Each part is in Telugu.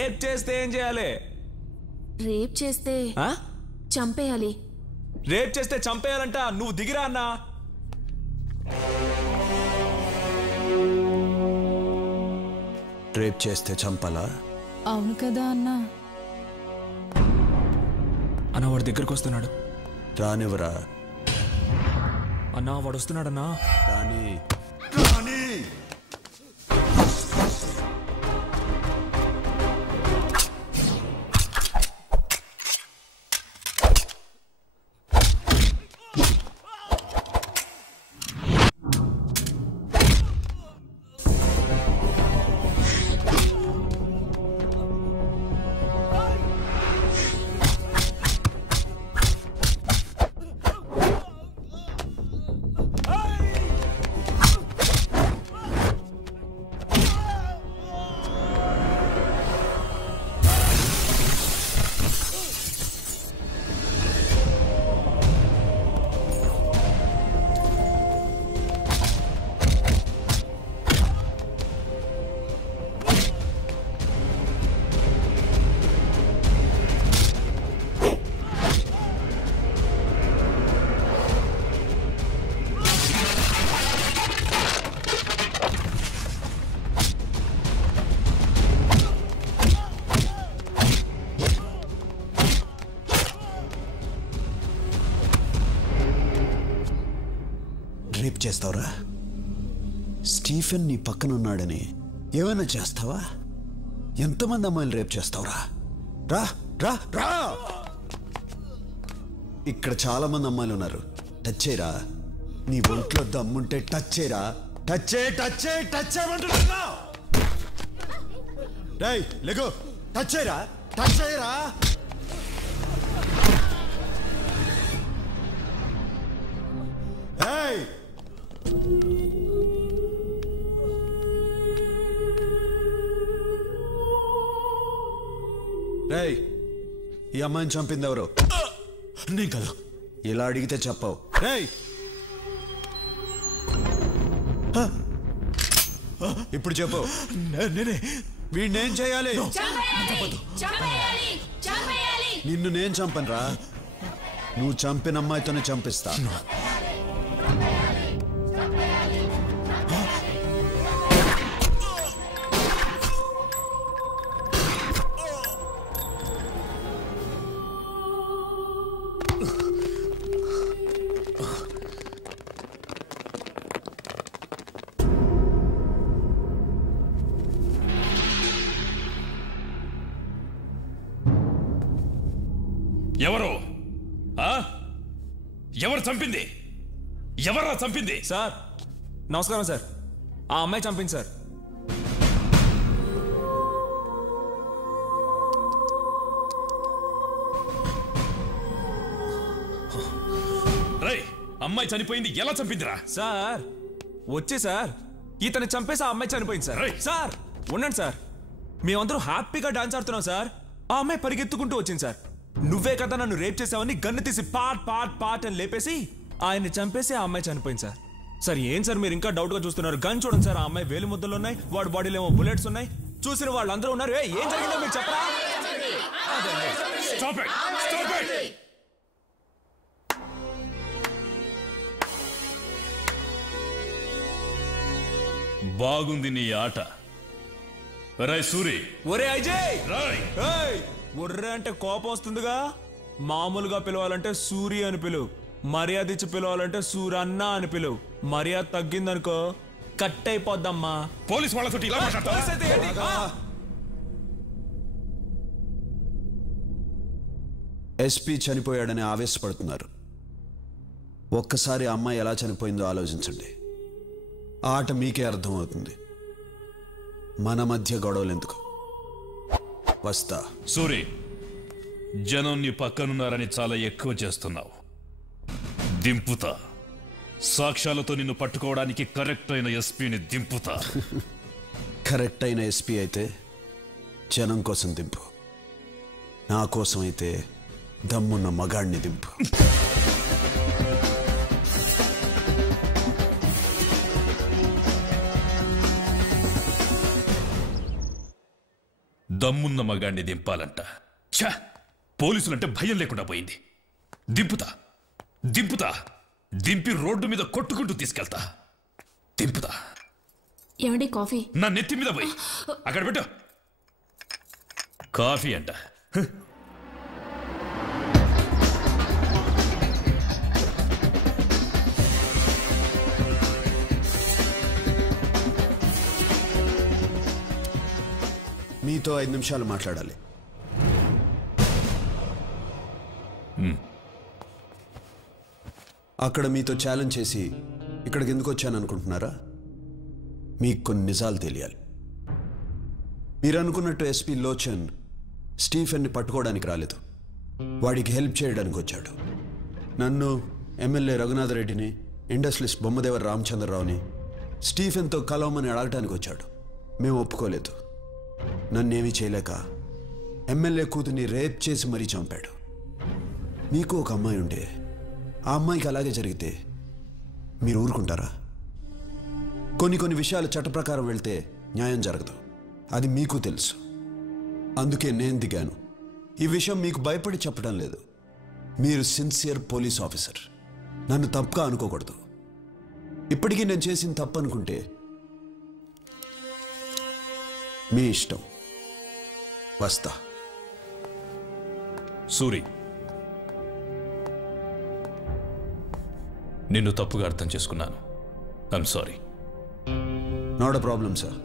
రేప్ చేస్తే ఏం చేయాలి? రేప్ చేస్తే చంపేయాలి. రేప్ చేస్తే చంపేయాలంట. నువ్వు దిగిరా అన్నా. రేప్ చేస్తే చంపాలా? అవును కదా అన్నా. అన్నా వాడి దగ్గరకు వస్తున్నాడు. రానివరా? అన్నా వాడు వస్తున్నాడన్నా. రాని రేప్ చేస్తావురా? స్టీఫెన్ నీ పక్కన ఉన్నాడని ఏమైనా చేస్తావా? ఎంతమంది అమ్మాయిలు రేప్ చేస్తావురా? రా రా రా. ఇక్కడ చాలా మంది అమ్మాయిలు ఉన్నారు. టచ్ చేయరా. నీ ఒంట్లో దమ్ముంటే టచ్ చేయరా. టచ్ చేయమంటున్నా. రేయ్ లెగో. టచ్ చేయరా. టచ్ చేయరా. ఏయ్ రేయ్, ఈ అమ్మాయిని చంపింది ఎవరు? నేను కదా. ఇలా అడిగితే చెప్పవు. రేయ్ ఇప్పుడు చెప్పు. నేనే. వీడినేం చేయాలి? నిన్ను నేను చంపనురా. నువ్వు చంపిన అమ్మాయితోనే చంపిస్తా. ఎవరు చంపింది? ఎవరా చంపింది? సార్ నమస్కారం సార్. ఆ అమ్మాయి చంపింది సార్. రై, అమ్మాయి చనిపోయింది. ఎలా చంపిందిరా? సార్ వచ్చే సార్ ఇతను చంపేసి ఆ అమ్మాయి చనిపోయింది సార్. సార్ ఉండండి సార్. మేమందరూ హ్యాపీగా డాన్స్ ఆడుతున్నాం సార్. ఆ అమ్మాయి పరిగెత్తుకుంటూ వచ్చింది సార్. నువ్వే కదా నన్ను రేప్ చేసావని గన్ను తీసి పాట్ పాట్ పాట్ అని లేపేసి ఆయన్ని చంపేసి ఆ అమ్మాయి చనిపోయింది సార్. సార్ ఏం సార్ మీరు ఇంకా డౌట్ గా చూస్తున్నారు? గన్ చూడండి సార్. ఆ అమ్మాయి వేలు ముద్దలు ఉన్నాయి. వాడి బాడీలో ఏమో బుల్లెట్స్ ఉన్నాయి. చూసిన వాళ్ళందరూ ఉన్నారు. ఏం జరిగిందో మీరు చెప్పరా? బాగుంది నీ ఆట. రై సూరి. ఒరే అజయ్. రాయ్. ఒర్రే అంటే కోపం వస్తుందిగా. మామూలుగా పిలవాలంటే సూరి అని పిలువు. మర్యాద ఇచ్చి పిలవాలంటే సూరన్న అని పిలువు. మర్యాద తగ్గిందనుకో కట్ అయిపోద్దమ్మా. పోలీస్ వాళ్ళతో ఇలా మాట్లాడతావా? ఎస్పీ చనిపోయాడని ఆవేశపడుతున్నారు. ఒక్కసారి అమ్మాయి ఎలా చనిపోయిందో ఆలోచించండి. ఆట మీకే అర్థమవుతుంది. మన మధ్య గొడవలు ఎందుకు? వస్తా. సూరి, జనం నీ పక్కనున్నారని చాలా ఎక్కువ చేస్తున్నావు. దింపుతా. సాక్ష్యాలతో నిన్ను పట్టుకోవడానికి కరెక్ట్ అయిన ఎస్పీని దింపుతా. కరెక్ట్ అయిన ఎస్పీ అయితే జనం కోసం దింపు. నా కోసం అయితే దమ్మున్న మగాడిని దింపు. దమ్మున్న మగాడిని దింపాలంట. ఛా, పోలీసులంటే భయం లేకుండా పోయింది. దింపుతా దింపుతా దింపి రోడ్డు మీద కొట్టుకుంటూ తీసుకెళ్తా. దింపుతా. ఏమండి కాఫీ? నా నెత్తి మీద పోయి అక్కడ పెట్టు. కాఫీ అంట. మీతో 5 నిమిషాలు మాట్లాడాలి. అక్కడ మీతో ఛాలెంజ్ చేసి ఇక్కడికి ఎందుకు వచ్చాను అనుకుంటున్నారా? మీకు కొన్ని నిజాలు తెలియాలి. మీరు అనుకున్నట్టు ఎస్పీ లోచన్ స్టీఫెన్ని పట్టుకోవడానికి రాలేదు, వాడికి హెల్ప్ చేయడానికి వచ్చాడు. నన్ను, ఎమ్మెల్యే రఘునాథరెడ్డిని, ఇండస్ట్రియలిస్ట్ బొమ్మదేవర రామచంద్రరావుని స్టీఫెన్తో కలవమని అడగటానికి వచ్చాడు. మేము ఒప్పుకోలేదు. నన్నేమీ చేయలేక ఎమ్మెల్యే కూతుర్ని రేప్ చేసి మరీ చంపాడు. మీకు ఒక అమ్మాయి ఉంటే ఆ అమ్మాయికి అలాగే జరిగితే మీరు ఊరుకుంటారా? కొన్ని విషయాలు చట్ట ప్రకారం వెళ్తే న్యాయం జరగదు, అది మీకు తెలుసు. అందుకే నేను దిగాను. ఈ విషయం మీకు భయపడి చెప్పడం లేదు. మీరు సిన్సియర్ పోలీస్ ఆఫీసర్, నన్ను తప్పుగా అనుకోకూడదు. ఇప్పటికీ నేను చేసిన తప్పు అనుకుంటే మీ ఇష్టం. వస్తా. సూరి, నిన్ను తప్పుగా అర్థం చేసుకున్నాను. I'm sorry. Not a problem sir.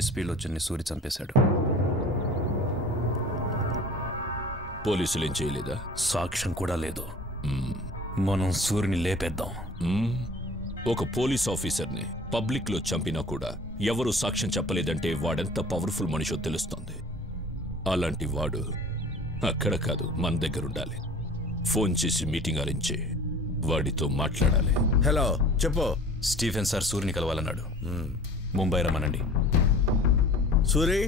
SP లోచన్ని సూరి చంపేశాడు. పోలీసులు ఏం చేయలేదా? సాక్ష్యం కూడా లేదు. మనం సూరిని లేపేద్దాం. ఒక పోలీస్ ఆఫీసర్ని పబ్లిక్ లో చంపినా కూడా ఎవరు సాక్ష్యం చెప్పలేదంటే వాడెంత పవర్ఫుల్ మనిషో తెలుస్తుంది. అలాంటి వాడు అక్కడ కాదు, మన దగ్గర ఉండాలి. ఫోన్ చేసి మీటింగ్ అరేంజ్ చేయి, వాడితో మాట్లాడాలి. హలో, చెప్పు. స్టీఫెన్ సార్ సూరిని కలవాలన్నాడు. ముంబై రమ్మనండి. సూరి,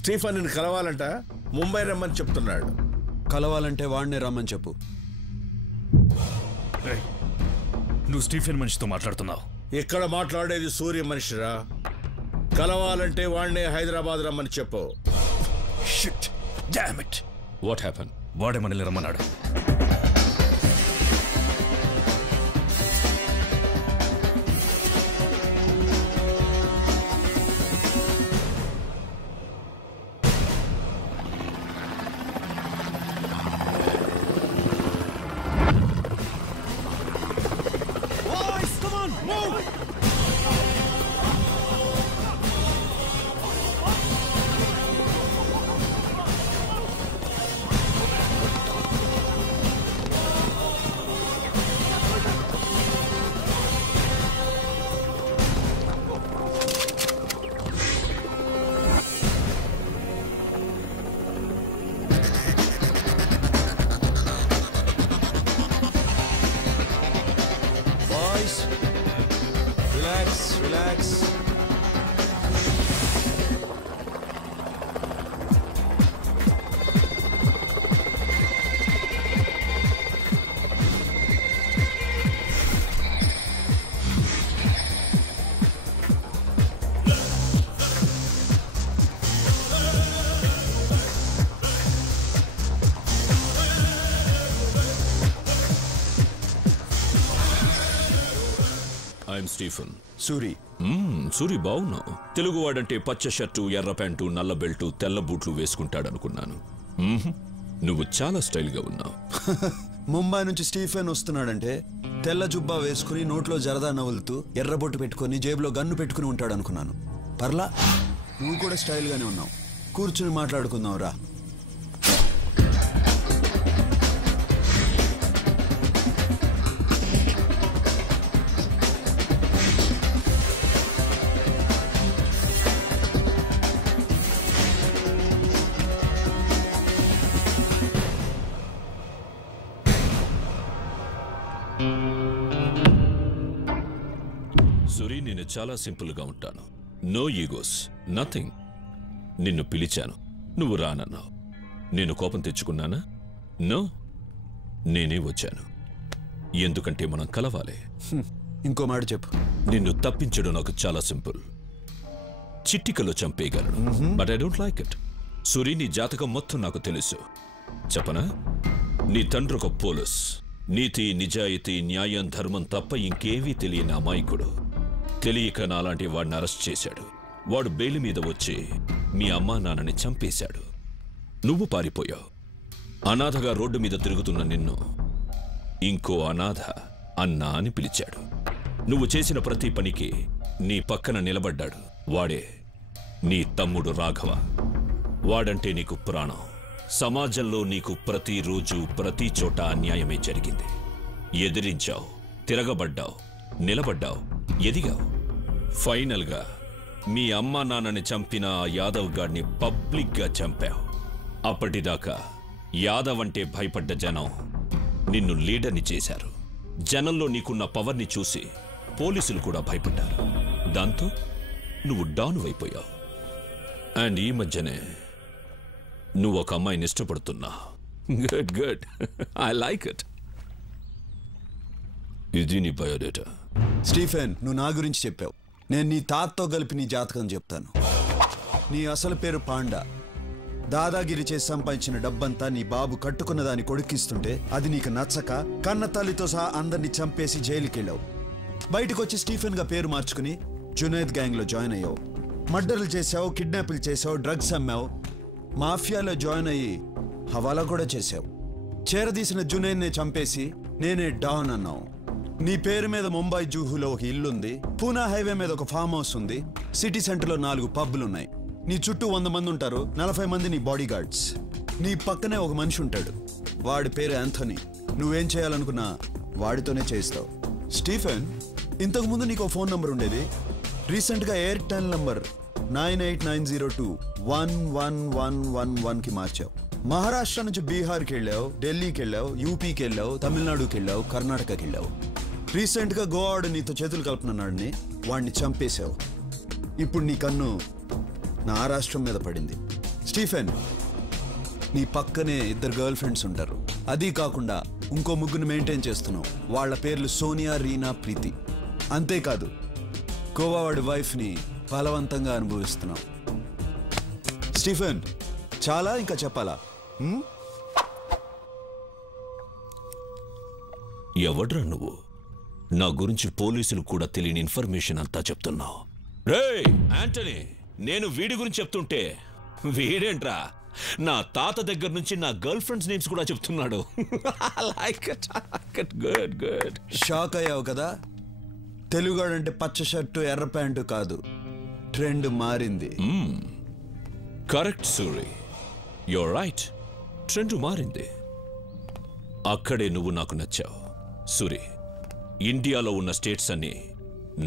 స్టీఫెన్ కలవాలంట ముంబై రమ్మని చెప్తున్నాడు. కలవాలంటే వాడినే రమ్మని చెప్పు. నువ్వు స్టీఫెన్ మనిషితో మాట్లాడుతున్నావు. ఇక్కడ మాట్లాడేది సూర్య మనిషిరా. కలవాలంటే వాడినే హైదరాబాద్ రమ్మని చెప్పు. Shit, damn it. What happen? వాడే మనల్ని రమ్మన్నాడు. స్టీఫెన్. సూరి. సూరి, బావున్నావు. తెలుగువాడంటే పచ్చ షర్టు, ఎర్ర ప్యాంటు, నల్ల బెల్టు, తెల్ల బూట్లు వేసుకుంటాడనుకున్నాను. నువ్వు చాలా స్టైల్గా ఉన్నావు. ముంబై నుంచి స్టీఫెన్ వస్తున్నాడంటే తెల్ల జుబ్బా వేసుకుని, నోట్లో జరదా నవ్వులుతూ, ఎర్రబొట్టు పెట్టుకుని, జేబులో గన్ను పెట్టుకుని ఉంటాడు అనుకున్నాను. పర్లా, నువ్వు కూడా స్టైల్గానే ఉన్నావు. కూర్చుని మాట్లాడుకుందాం రా. సూరి, నేను చాలా సింపుల్గా ఉంటాను. No egos, nothing. నిన్ను పిలిచాను, నువ్వు రానన్నావు. నేను కోపం తెచ్చుకున్నానా? నో, నేనే వచ్చాను. ఎందుకంటే మనం కలవాలి. ఇంకో మాట చెప్పు. నిన్ను తప్పించడం నాకు చాలా సింపుల్. చిట్టికలో చంపేయగలను. But I don't like it. Suri, నీ జాతకం మొత్తం నాకు తెలుసు. చెప్పనా? నీ తండ్రి ఒక పోలీస్. నీతి, నిజాయితీ, న్యాయం, ధర్మం తప్ప ఇంకేవీ తెలియని అమాయకుడు. తెలియక నాలాంటి వాడిని అరెస్ట్ చేశాడు. వాడు బెయిల్ మీద వచ్చి మీ అమ్మా నాన్నని చంపేశాడు. నువ్వు పారిపోయావు. అనాథగా రోడ్డు మీద తిరుగుతున్న నిన్ను ఇంకో అనాథ అన్నా అని పిలిచాడు. నువ్వు చేసిన ప్రతి పనికి నీ పక్కన నిలబడ్డాడు. వాడే నీ తమ్ముడు రాఘవ. వాడంటే నీకు ప్రాణం. సమాజంలో నీకు ప్రతిరోజు ప్రతి చోట అన్యాయమే జరిగింది. ఎదిరించావు, తిరగబడ్డావు, నిలబడ్డావు, ఎదిగావు. ఫైనల్గా మీ అమ్మా నాన్నని చంపిన ఆ యాదవ్ గాడిని పబ్లిక్గా చంపావు. అప్పటిదాకా యాదవ్ అంటే భయపడ్డ జనం నిన్ను లీడర్ని చేశారు. జనంలో నీకున్న పవర్ని చూసి పోలీసులు కూడా భయపడ్డారు. దాంతో నువ్వు డౌన్ అయిపోయావు. అండ్ ఈ మధ్యనే నువ్వు ఒక అమ్మాయిని ఇష్టపడుతున్నా. Good good, I like it. ఇది నీ బయోడేటా. స్టీఫెన్, నువ్వు నా గురించి చెప్పావు. నేను నీ తాతతో కలిపి నీ జాతకం చెప్తాను. నీ అసలు పేరు పాండా. దాదాగిరి చేసి సంపాదించిన డబ్బంతా నీ బాబు కట్టుకున్న దాన్ని కొడుకిస్తుంటే అది నీకు నచ్చక కన్న తల్లితో సహా అందరినీ చంపేసి జైలుకి వెళ్ళావు. బయటకు వచ్చి స్టీఫెన్ గా పేరు మార్చుకుని జునైద్ గ్యాంగ్ లో జాయిన్ అయ్యావు. మర్డర్లు చేసావు, కిడ్నాపులు చేసావు, డ్రగ్స్ అమ్మావు, మాఫియాలో జాయిన్ అయ్యి హవాలా కూడా చేసావు. చేరదీసిన జునైద్నే చంపేసి నేనే డాన్ అన్నావు. నీ పేరు మీద ముంబై జూహులో ఒక ఇల్లుంది, పూనా హైవే మీద ఒక ఫామ్ హౌస్ ఉంది, సిటీ సెంటర్లో 4 పబ్లున్నాయి. నీ చుట్టూ 100 మంది ఉంటారు, 40 మంది నీ బాడీ గార్డ్స్. నీ పక్కనే ఒక మనిషి ఉంటాడు, వాడి పేరు యాంథనీ. నువ్వేం చేయాలనుకున్నా వాడితోనే చేయిస్తావు. స్టీఫెన్, ఇంతకుముందు నీకు ఫోన్ నంబర్ ఉండేది. రీసెంట్గా ఎయిర్టెల్ నంబర్ 9890211111కి మార్చావు. మహారాష్ట్ర నుంచి బీహార్కి వెళ్ళావు, ఢిల్లీకి వెళ్ళావు, యూపీకి వెళ్ళావు, తమిళనాడుకి వెళ్ళావు, కర్ణాటకకి వెళ్ళావు. రీసెంట్గా గోవాడు నీతో చేతులు కలుపుతున్నాడిని, వాడిని చంపేశావు. ఇప్పుడు నీ కన్ను నా రాష్ట్రం మీద పడింది. స్టీఫెన్, నీ పక్కనే 2 గర్ల్ ఫ్రెండ్స్ ఉంటారు. అది కాకుండా ఇంకో 3 మెయింటైన్ చేస్తున్నావు. వాళ్ళ పేర్లు సోనియా, రీనా, ప్రీతి. అంతేకాదు గోవా వాడి వైఫ్ని బలవంతంగా అనుభవిస్తున్నావు. స్టీఫెన్, చాలా ఇంకా చెప్పాలా? ఎవడ్రా నువ్వు? నా గురించి పోలీసులు కూడా తెలియని ఇన్ఫర్మేషన్ అంతా చెప్తున్నావు. రేయ్ యాంటనీ, నేను వీడి గురించి చెప్తుంటే వీడేంట్రా నా తాత దగ్గర నుంచి నా గర్ల్ ఫ్రెండ్స్ నేమ్స్ కూడా చెప్తున్నాడు. Good good. షాక్ అయ్యావు కదా? తెలుగాడంటే పచ్చ షర్టు ఎర్ర ప్యాంటు కాదు, ట్రెండ్ మారింది. Correct Suri, you're right. Trend మారింది. అక్కడే నువ్వు నాకు నచ్చావు. సూరి, ఇండియాలో ఉన్న స్టేట్స్ అన్నీ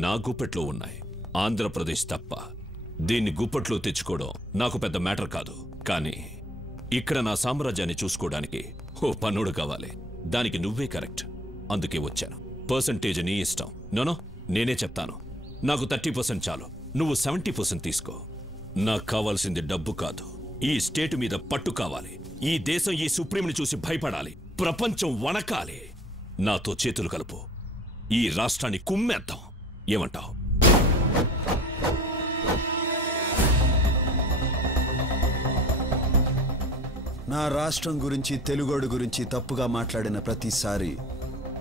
నా గుప్పెట్లో ఉన్నాయి, ఆంధ్రప్రదేశ్ తప్ప. దీన్ని గుప్పట్లో తెచ్చుకోవడం నాకు పెద్ద మ్యాటర్ కాదు. కానీ ఇక్కడ నా సామ్రాజ్యాన్ని చూసుకోవడానికి ఓ పన్నుడు కావాలి. దానికి నువ్వే కరెక్ట్. అందుకే వచ్చాను. పర్సంటేజ్ నీ ఇష్టం. నోనో, నేనే చెప్తాను. నాకు 30% చాలు, నువ్వు 70% తీసుకో. నాకు కావాల్సింది డబ్బు కాదు, ఈ స్టేట్ మీద పట్టు కావాలి. ఈ దేశం ఈ సుప్రీంని చూసి భయపడాలి, ప్రపంచం వణకాలి. నాతో చేతులు కలుపు, ఈ రాష్ట్రాన్ని కుమ్మేద్దాం. ఏమంటావు? నా రాష్ట్రం గురించి, తెలుగోడు గురించి తప్పుగా మాట్లాడిన ప్రతిసారి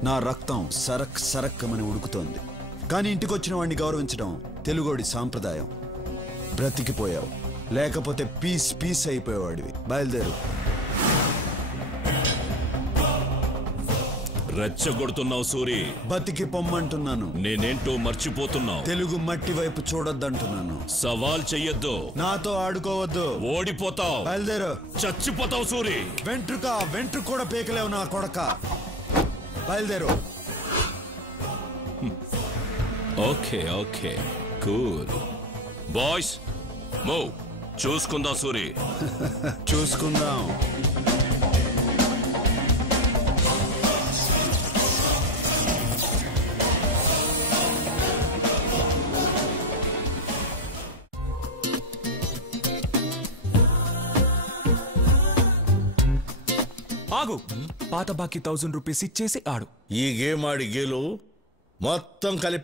నా రక్తం సరక్ సరక్కమని ఉడుకుతోంది. కానీ ఇంటికొచ్చిన వాడిని గౌరవించడం తెలుగోడి సాంప్రదాయం. బ్రతికిపోయావు, లేకపోతే పీస్ పీస్ అయిపోయేవాడివి. బయలుదేరు. రెచ్చగొడుతున్నావు సూరి. బతికి పొమ్మంటున్నాను. నేనేంటో మర్చిపోతున్నావు. తెలుగు మట్టి వైపు చూడొద్దంటున్నాను. సవాల్ చెయ్యొద్దు, నాతో ఆడుకోవద్దు. ఓడిపోతావు. బయలుదేరు. చచ్చిపోతావు సూరి. వెంట్రుక కూడా పీకలేవు నా కొడక. బయలుదేరు. Okay okay, cool. Boys move. చూసుకుందాం సూరి. చూసుకుందాం. ఆగు. పాత బాకీ 1000 రూపీస్ ఇచ్చేసి ఆడు. ఈ గేమ్ ఆడి గేలు మొత్తం కలిపి